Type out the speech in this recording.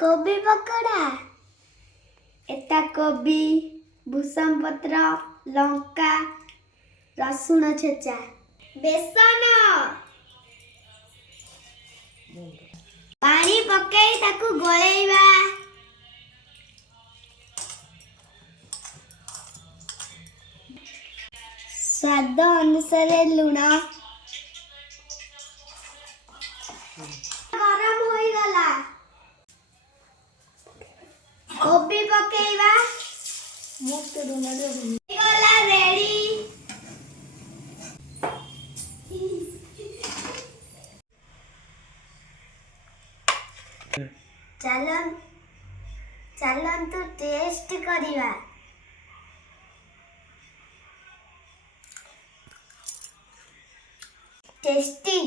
कोबी पकोड़ा एटा कोबी भूसम पत्र लंका रसुन छेचा बेसन पानी पकई ताकू गोलेइबा स्वाद अनुसार लुण गरम होई गला कोबी पकेइबा मुक्त दुना रे गला रेडी चलन तो टेस्ट करिवा टेस्टी।